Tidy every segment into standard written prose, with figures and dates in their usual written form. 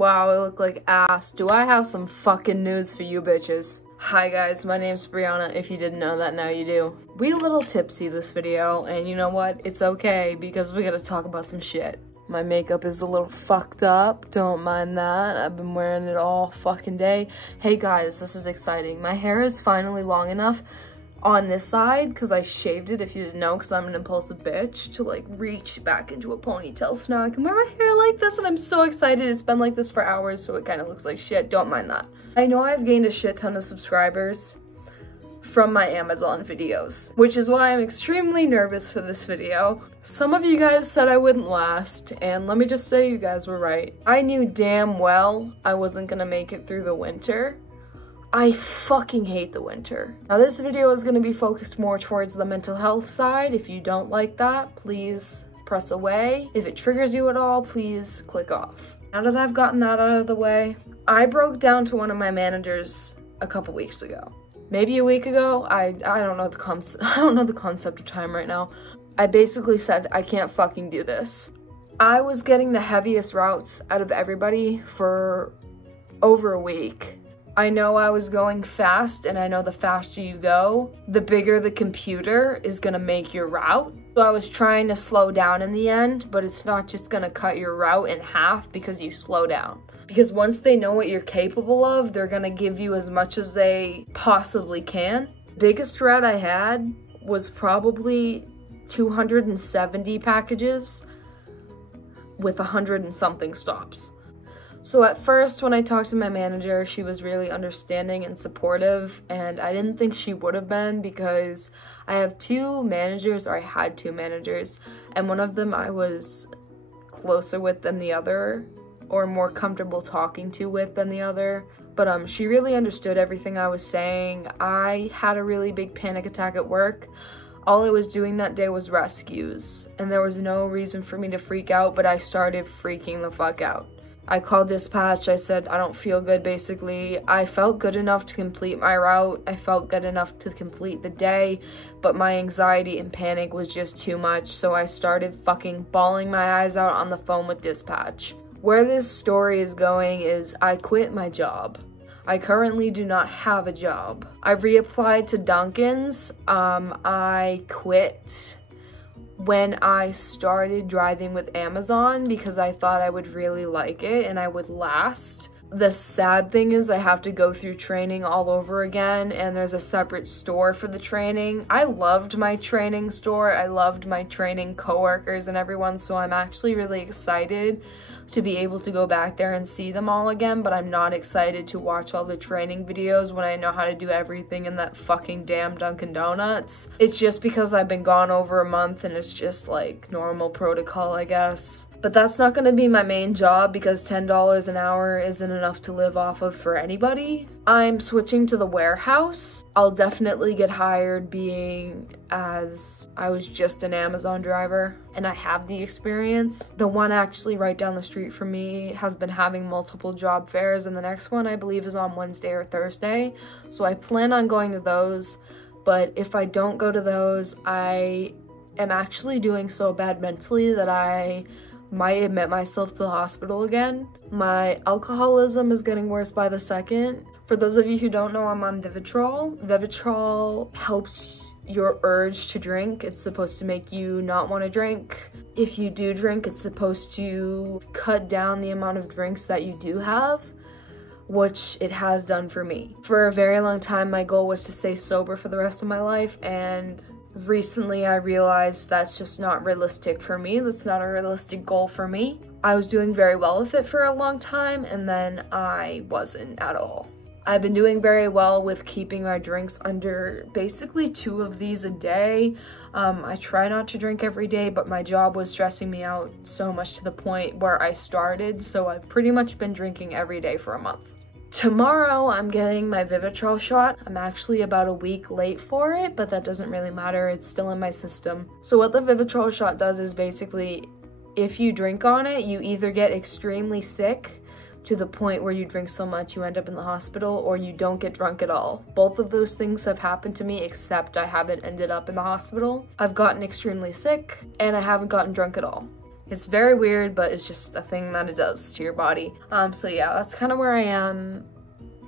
Wow, I look like ass. Do I have some fucking news for you bitches? Hi guys, my name's Brianna. If you didn't know that, now you do. We a little tipsy this video, and you know what? It's okay, because we gotta talk about some shit. My makeup is a little fucked up, don't mind that. I've been wearing it all fucking day. Hey guys, this is exciting. My hair is finally long enough on this side, because I shaved it, if you didn't know, because I'm an impulsive bitch, to like reach back into a ponytail. So now I can wear my hair like this, and I'm so excited. It's been like this for hours, so it kind of looks like shit. Don't mind that. I know I've gained a shit ton of subscribers from my Amazon videos, which is why I'm extremely nervous for this video. Some of you guys said I wouldn't last, and let me just say you guys were right. I knew damn well I wasn't gonna make it through the winter. I fucking hate the winter. Now this video is gonna be focused more towards the mental health side. If you don't like that, please press away. If it triggers you at all, please click off. Now that I've gotten that out of the way, I broke down to one of my managers a couple weeks ago. Maybe a week ago. I don't know the concept of time right now. I basically said I can't fucking do this. I was getting the heaviest routes out of everybody for over a week. I know I was going fast, and I know the faster you go, the bigger the computer is gonna make your route. So I was trying to slow down in the end, but it's not just gonna cut your route in half because you slow down. Because once they know what you're capable of, they're gonna give you as much as they possibly can. Biggest route I had was probably 270 packages with 100 and something stops. So at first, when I talked to my manager, she was really understanding and supportive, and I didn't think she would have been because I have two managers, or I had two managers, and one of them I was closer with than the other, or more comfortable talking to with than the other. But she really understood everything I was saying. I had a really big panic attack at work. All I was doing that day was rescues, and there was no reason for me to freak out, but I started freaking the fuck out. I called dispatch. I said, I don't feel good, basically. I felt good enough to complete my route. I felt good enough to complete the day, but my anxiety and panic was just too much, so I started fucking bawling my eyes out on the phone with dispatch. Where this story is going is I quit my job. I currently do not have a job. I reapplied to Dunkin's. I quit when I started driving with Amazon because I thought I would really like it and I would last. The sad thing is I have to go through training all over again, and there's a separate store for the training. I loved my training store. I loved my training coworkers and everyone, so I'm actually really excited to be able to go back there and see them all again, but I'm not excited to watch all the training videos when I know how to do everything in that fucking damn Dunkin' Donuts. It's just because I've been gone over a month and it's just like normal protocol, I guess. But that's not gonna be my main job because $10 an hour isn't enough to live off of for anybody. I'm switching to the warehouse. I'll definitely get hired being as I was just an Amazon driver and I have the experience. The one actually right down the street from me has been having multiple job fairs, and the next one I believe is on Wednesday or Thursday. So I plan on going to those, but if I don't go to those, I am actually doing so bad mentally that I might admit myself to the hospital again. My alcoholism is getting worse by the second. For those of you who don't know, I'm on Vivitrol. Vivitrol helps your urge to drink. It's supposed to make you not want to drink. If you do drink, it's supposed to cut down the amount of drinks that you do have, which it has done for me. For a very long time, my goal was to stay sober for the rest of my life, and recently I realized that's just not realistic for me. That's not a realistic goal for me. I was doing very well with it for a long time, and then I wasn't at all. I've been doing very well with keeping my drinks under basically 2 of these a day. I try not to drink every day, but my job was stressing me out so much to the point where I started, so I've pretty much been drinking every day for a month. Tomorrow, I'm getting my Vivitrol shot. I'm actually about a week late for it, but that doesn't really matter. It's still in my system. So what the Vivitrol shot does is basically, if you drink on it, you either get extremely sick to the point where you drink so much you end up in the hospital, or you don't get drunk at all. Both of those things have happened to me, except I haven't ended up in the hospital. I've gotten extremely sick, and I haven't gotten drunk at all. It's very weird, but it's just a thing that it does to your body. So yeah, that's kind of where I am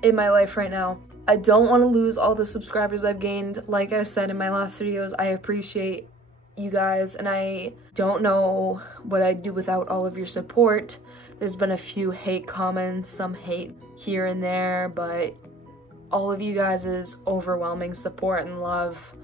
in my life right now. I don't want to lose all the subscribers I've gained. Like I said in my last videos, I appreciate you guys, and I don't know what I'd do without all of your support. There's been a few hate comments, some hate here and there, but all of you guys' overwhelming support and love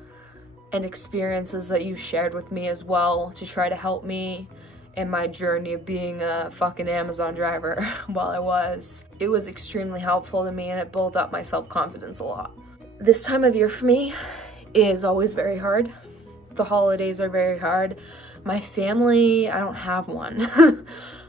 and experiences that you've shared with me as well to try to help me in my journey of being a fucking Amazon driver while I was. It was extremely helpful to me, and it built up my self-confidence a lot. This time of year for me is always very hard. The holidays are very hard. My family, I don't have one.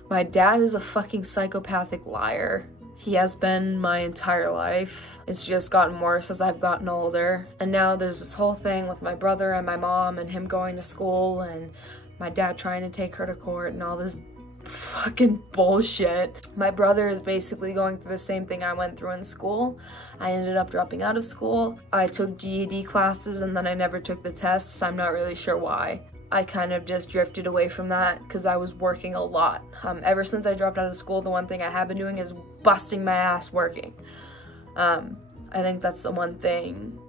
My dad is a fucking psychopathic liar. He has been my entire life. It's just gotten worse as I've gotten older. And now there's this whole thing with my brother and my mom and him going to school and my dad trying to take her to court and all this fucking bullshit. My brother is basically going through the same thing I went through in school. I ended up dropping out of school. I took GED classes and then I never took the tests. I'm not really sure why. I kind of just drifted away from that because I was working a lot. Ever since I dropped out of school, the one thing I have been doing is busting my ass working. I think that's the one thing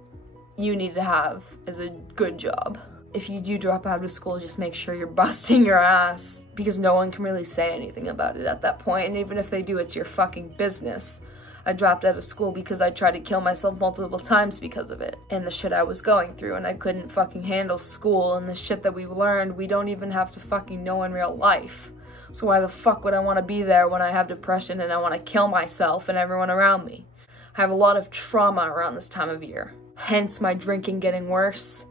you need to have, is a good job. If you do drop out of school, just make sure you're busting your ass, because no one can really say anything about it at that point, and even if they do, it's your fucking business. I dropped out of school because I tried to kill myself multiple times because of it, and the shit I was going through, and I couldn't fucking handle school, and the shit that we learned, we don't even have to fucking know in real life. So why the fuck would I want to be there when I have depression and I want to kill myself and everyone around me? I have a lot of trauma around this time of year, hence my drinking getting worse.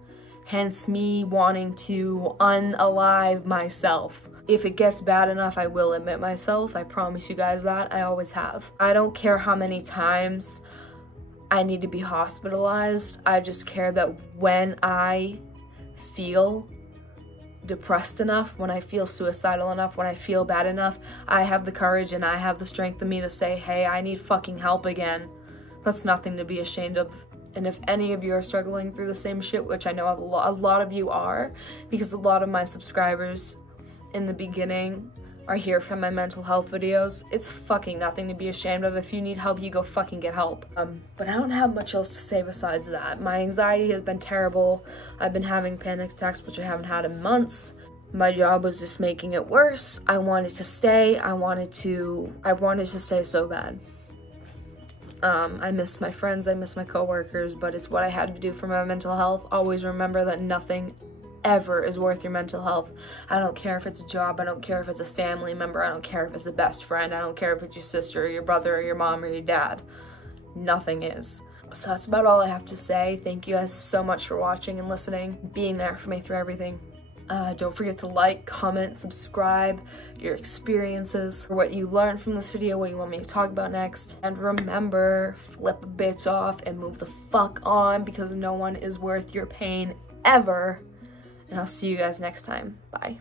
Hence me wanting to unalive myself. If it gets bad enough, I will admit myself. I promise you guys that. I always have. I don't care how many times I need to be hospitalized. I just care that when I feel depressed enough, when I feel suicidal enough, when I feel bad enough, I have the courage and I have the strength in me to say, hey, I need fucking help again. That's nothing to be ashamed of. And if any of you are struggling through the same shit, which I know a lot of you are, because a lot of my subscribers in the beginning are here from my mental health videos, it's fucking nothing to be ashamed of. If you need help, you go fucking get help. But I don't have much else to say besides that. My anxiety has been terrible. I've been having panic attacks, which I haven't had in months. My job was just making it worse. I wanted to stay. I wanted to stay so bad. I miss my friends, I miss my coworkers, but it's what I had to do for my mental health. Always remember that nothing ever is worth your mental health. I don't care if it's a job, I don't care if it's a family member, I don't care if it's a best friend, I don't care if it's your sister or your brother or your mom or your dad. Nothing is. So that's about all I have to say. Thank you guys so much for watching and listening, being there for me through everything. Don't forget to like, comment, subscribe, your experiences, or what you learned from this video, what you want me to talk about next. And remember, flip a bitch off and move the fuck on, because no one is worth your pain ever. And I'll see you guys next time. Bye.